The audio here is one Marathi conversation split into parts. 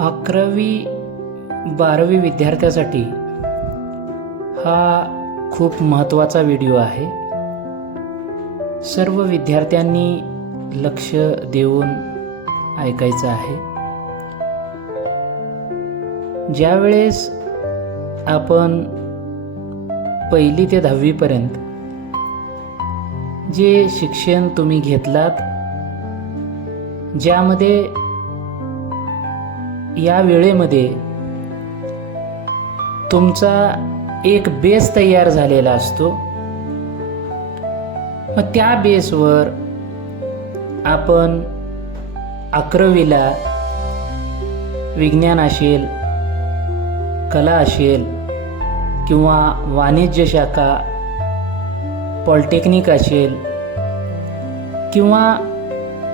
अकरावी बारावी विद्यार्थ्यासाठी हा खूप महत्त्वाचा व्हिडिओ आहे. सर्व विद्यार्थ्यांनी लक्ष देऊन ऐकायचं आहे. ज्यावेळेस आपण पहिली ते दहावीपर्यंत जे शिक्षण तुम्ही घेतलात ज्यामध्ये या वेळेमध्ये तुमचा एक बेस तयार झालेला असतो. मग त्या बेसवर आपण अकरावीला विज्ञान असेल कला असेल किंवा वाणिज्य शाखा पॉलिटेक्निक असेल किंवा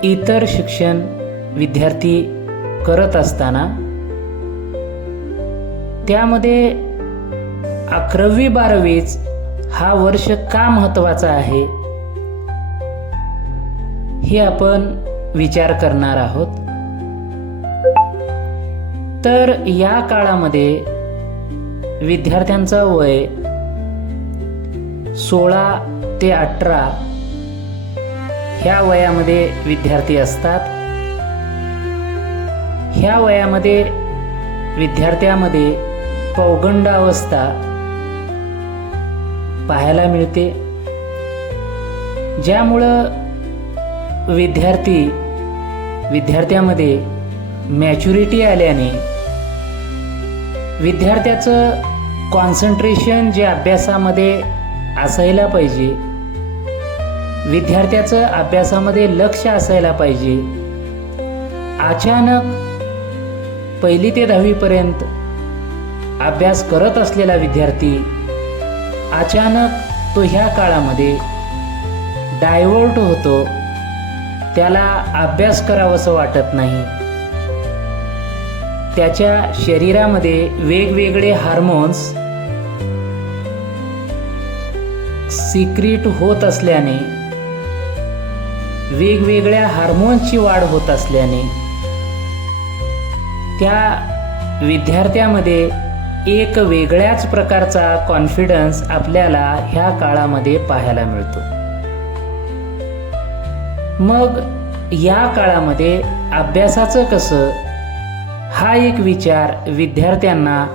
इतर शिक्षण विद्यार्थी करत असताना त्यामध्ये अकरावी बारावीच हा वर्ष का महत्त्वाचा आहे हे आपण विचार करणार आहोत. तर या काळामध्ये विद्यार्थ्यांचं वय सोळा ते अठरा ह्या वयामध्ये विद्यार्थी असतात. ह्या वयामध्ये विद्यार्थ्यामध्ये पौगंड अवस्था पाहायला मिळते. ज्यामुळं विद्यार्थी विद्यार्थ्यामध्ये मॅच्युरिटी आल्याने विद्यार्थ्याचं कॉन्सन्ट्रेशन जे अभ्यासामध्ये असायला पाहिजे विद्यार्थ्याचं अभ्यासामध्ये लक्ष असायला पाहिजे अचानक पहिली ते दहावीपर्यंत अभ्यास करत असलेला विद्यार्थी अचानक तो ह्या काळामध्ये डायव्हर्ट होतो. त्याला अभ्यास करावंसं वाटत नाही. त्याच्या शरीरामध्ये वेगवेगळे हार्मोन्स सिक्रीट होत असल्याने वेगवेगळ्या हार्मोन्सची वाढ होत असल्याने त्या विद्यार्थ्यामध्ये एक वेगळ्याच प्रकारचा कॉन्फिडन्स आपल्याला ह्या काळामध्ये पाहायला मिळतो. मग या काळामध्ये अभ्यासाचं कसं? हा एक विचार विद्यार्थ्यांना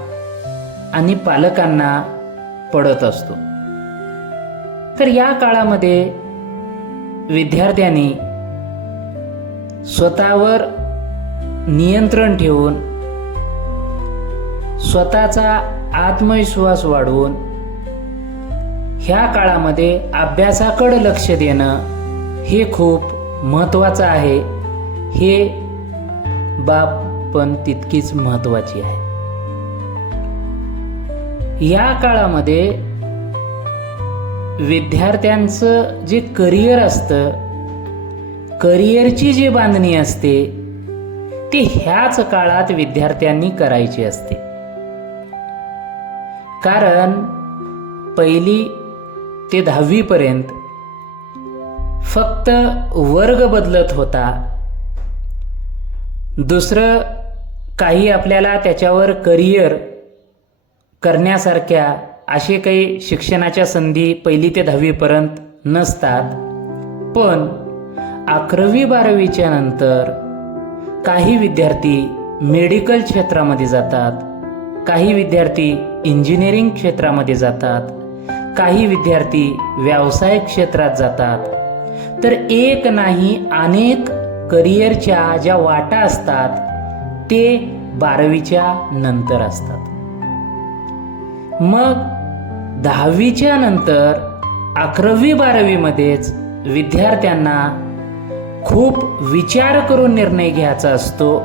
आणि पालकांना पडत असतो. तर या काळामध्ये विद्यार्थ्यांनी स्वतःवर नियंत्रण ठेवून स्वतःचा आत्मविश्वास वाढवून ह्या काळामध्ये अभ्यासाकडे लक्ष देणं हे खूप महत्त्वाचं आहे. हे बाब पण तितकीच महत्त्वाची आहे. या काळामध्ये विद्यार्थ्यांचं जे करिअर असतं करिअरची जी बांधणी असते ती ह्याच काळात विद्यार्थ्यांनी करायची असते. कारण पहिली ते दहावीपर्यंत फक्त वर्ग बदलत होता. दुसरं काही आपल्याला त्याच्यावर करिअर करण्यासारख्या असे काही शिक्षणाच्या संधी पहिली ते दहावीपर्यंत नसतात. पण अकरावी बारावीच्या नंतर काही विद्यार्थी मेडिकल क्षेत्रामध्ये जातात काही विद्यार्थी इंजिनिअरिंग क्षेत्रामध्ये जातात काही विद्यार्थी व्यावसायिक क्षेत्रात जातात. तर एक नाही अनेक करिअरच्या ज्या वाटा असतात ते बारावीच्या नंतर असतात. मग दहावीच्या नंतर अकरावी बारावीमध्येच विद्यार्थ्यांना खूप विचार करून निर्णय घ्यायचा असतो.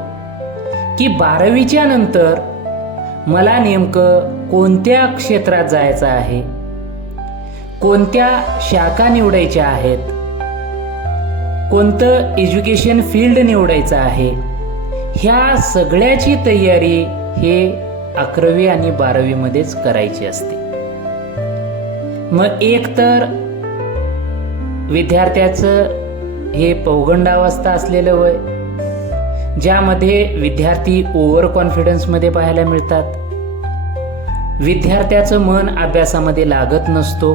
की बारावीच्या नंतर मला नेमकं कोणत्या क्षेत्रात जायचं आहे? कोणत्या शाखा निवडायच्या आहेत? कोणतं एज्युकेशन फील्ड निवडायचं आहे? ह्या सगळ्याची तयारी हे अकरावी आणि बारावीमध्येच करायची असते. मग एक तर विद्यार्थ्याचं हे पौगंडावस्था असलेलं वय ज्यामध्ये विद्यार्थी ओव्हर कॉन्फिडन्समध्ये पाहायला मिळतात. विद्यार्थ्याचं मन अभ्यासामध्ये लागत नसतो.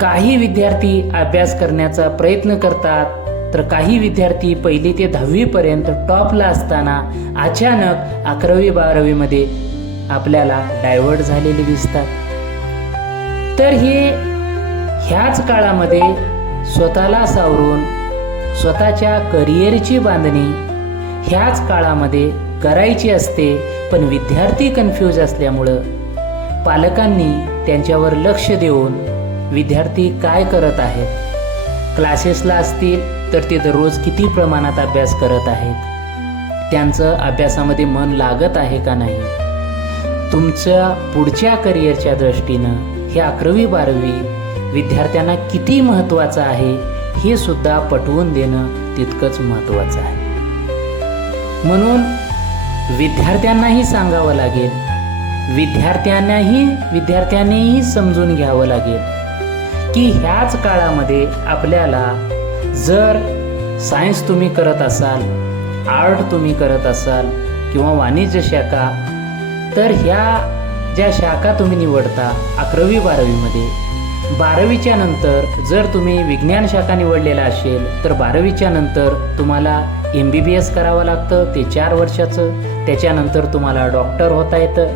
काही विद्यार्थी अभ्यास करण्याचा प्रयत्न करतात तर काही विद्यार्थी पहिली ते दहावीपर्यंत टॉपला असताना अचानक अकरावी बारावीमध्ये आपल्याला डायव्हर्ट झालेले दिसतात. तर हे ह्याच काळामध्ये स्वतःला सावरून स्वतःच्या करिअरची बांधणी ह्याच काळामध्ये करायची असते पण विद्यार्थी कन्फ्यूज असल्यामुळं पालकांनी त्यांच्यावर लक्ष देऊन विद्यार्थी काय करत आहेत? क्लासेसला असतील तर ते दररोज किती प्रमाणात अभ्यास करत आहेत? त्यांचं अभ्यासामध्ये मन लागत आहे का नाही? तुमच्या पुढच्या करिअरच्या दृष्टीनं हे अकरावी बारावी विद्यार्थ्यांना किती महत्त्वाचं आहे हे सुद्धा पटवून देणं तितकंच महत्त्वाचं आहे. म्हणून विद्यार्थ्यांनाही सांगावं लागेल विद्यार्थ्यांनाही विद्यार्थ्यांनीही समजून घ्यावं लागेल की ह्याच काळामध्ये आपल्याला जर सायन्स तुम्ही करत असाल आर्ट तुम्ही करत असाल किंवा वाणिज्य शाखा तर ह्या ज्या शाखा तुम्ही निवडता अकरावी बारावीमध्ये बारावीच्या नंतर जर तुम्ही विज्ञान शाखा निवडलेला असेल तर बारावीच्या नंतर तुम्हाला एम बी बी एस करावं लागतं ते चार वर्षाचं. त्याच्यानंतर तुम्हाला डॉक्टर होता येतं.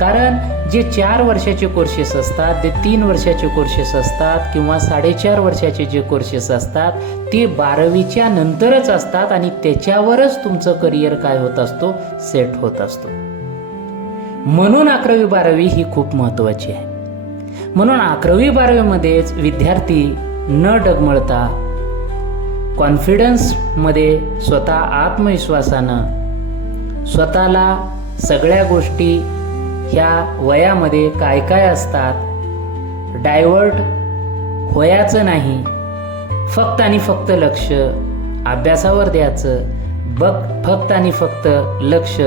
कारण जे चार वर्षाचे कोर्सेस असतात ते तीन वर्षाचे कोर्सेस असतात किंवा साडेचार वर्षाचे जे कोर्सेस असतात ते बारावीच्या नंतरच असतात आणि त्याच्यावरच तुमचं करिअर काय होत असतो? सेट होत असतो. म्हणून अकरावी बारावी ही खूप महत्त्वाची आहे. म्हणून अकरावी बारावीमध्येच विद्यार्थी न डगमळता कॉन्फिडन्समध्ये स्वतः आत्मविश्वासानं स्वतःला सगळ्या गोष्टी ह्या वयामध्ये काय काय असतात डायव्हर्ट होयाचं नाही. फक्त आणि फक्त लक्ष अभ्यासावर द्यायचं. बघ फक्त आणि फक्त लक्ष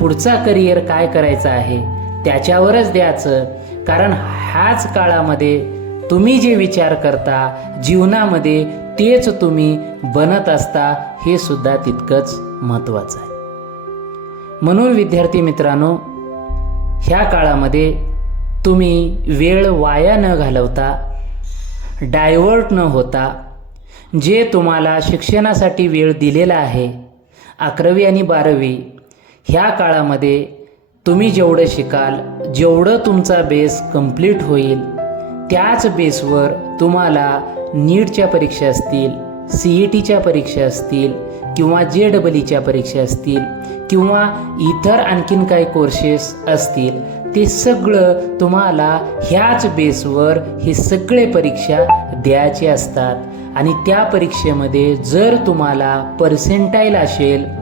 पुढचा करिअर काय करायचं आहे? त्याच्यावरच द्यायचं. कारण ह्याच काळामध्ये तुम्ही जे विचार करता जीवनामध्ये तेच तुम्ही बनत असता हे सुद्धा तितकंच महत्त्वाचं आहे. म्हणून विद्यार्थी मित्रांनो ह्या काळामध्ये तुम्ही वेळ वाया न घालवता डायव्हर्ट न होता जे तुम्हाला शिक्षणासाठी वेळ दिलेला आहे अकरावी आणि बारावी ह्या काळामध्ये तुम्ही जेवढं शिकाल जेवढं तुमचा बेस कंप्लीट होईल त्याच बेसवर तुम्हाला नीटच्या परीक्षा असतील सी ई टीच्या परीक्षा असतील किंवा जे डबल ईच्या परीक्षा असतील किंवा इतर आणखीन काही कोर्सेस असतील ते सगळं तुम्हाला ह्याच बेसवर हे सगळे परीक्षा द्यायचे असतात. आणि त्या परीक्षेमध्ये जर तुम्हाला पर्सेंटाईल असेल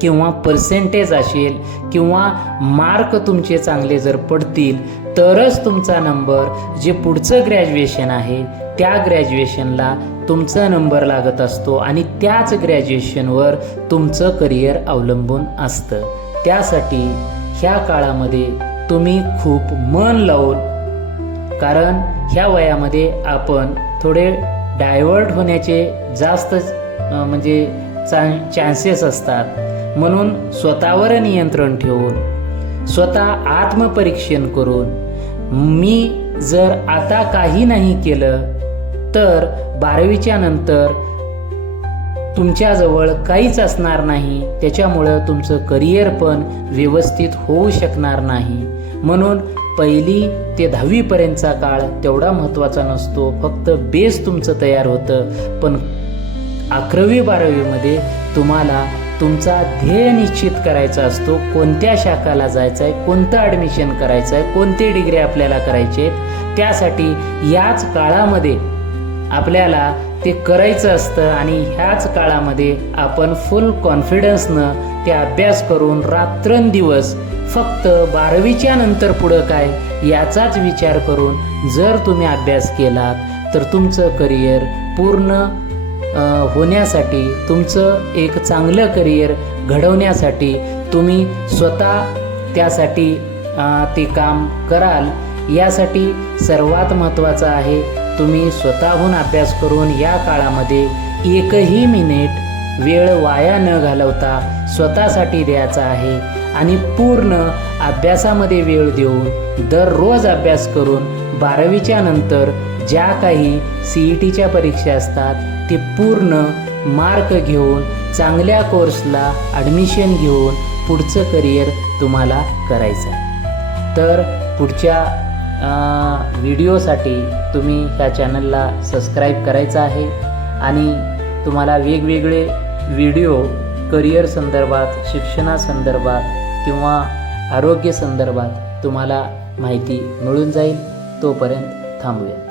किंवा पर्सेंटेज असेल किंवा मार्क तुमचे चांगले जर पडतील तरच तुमचा नंबर जे पुढचं ग्रॅज्युएशन आहे त्या ग्रॅज्युएशनला तुमचा नंबर लागत असतो आणि त्याच ग्रॅज्युएशनवर तुमचं करिअर अवलंबून असतं. त्यासाठी ह्या काळामध्ये तुम्ही खूप मन लावून कारण ह्या वयामध्ये आपण थोडे डायव्हर्ट होण्याचे जास्त म्हणजे चा चान्सेस असतात. म्हणून स्वतःवर नियंत्रण ठेवून स्वतः आत्मपरीक्षण करून मी जर आता काही नाही केलं तर बारावीच्या नंतर तुमच्याजवळ काहीच असणार नाही. त्याच्यामुळं तुमचं करिअर पण व्यवस्थित होऊ शकणार नाही. म्हणून पहिली ते दहावीपर्यंतचा काळ तेवढा महत्त्वाचा नसतो. फक्त बेस तुमचं तयार होतं. पण अकरावी बारावीमध्ये तुम्हाला तुमचा ध्येय निश्चित करायचा असतो. कोणत्या शाखाला जायचं आहे कोणतं ॲडमिशन करायचं आहे कोणती डिग्री आपल्याला करायची आहे त्यासाठी याच काळामध्ये आपल्याला ते करायचं असतं आणि ह्याच काळामध्ये आपण फुल कॉन्फिडन्सनं ते अभ्यास करून रात्रंदिवस फक्त बारावीच्या नंतर पुढं काय याचाच विचार करून जर तुम्ही अभ्यास केलात तर तुमचं करिअर पूर्ण होण्यासाठी तुमचं एक चांगलं करिअर घडवण्यासाठी तुम्ही स्वतः त्यासाठी ते काम कराल. यासाठी सर्वात महत्त्वाचं आहे तुम्ही स्वतःहून अभ्यास करून या काळामध्ये एकही मिनिट वेळ वाया न घालवता स्वतःसाठी द्यायचा आहे आणि पूर्ण अभ्यासामध्ये वेळ देऊन दररोज अभ्यास करून बारावीच्या नंतर ज्या काही सी ई टीच्या परीक्षा असतात ते पूर्ण मार्क घेऊन चांगल्या कोर्सला ॲडमिशन घेऊन पुढचं करिअर तुम्हाला करायचं आहे तर पुढच्या व्हिडिओसाठी तुम्ही ह्या चॅनलला सबस्क्राईब करायचं आहे आणि तुम्हाला वेगवेगळे व्हिडिओ करिअर संदर्भात शिक्षणासंदर्भात किंवा आरोग्य संदर्भात तुम्हाला माहिती मिळून जाईल. तोपर्यंत थांबूया.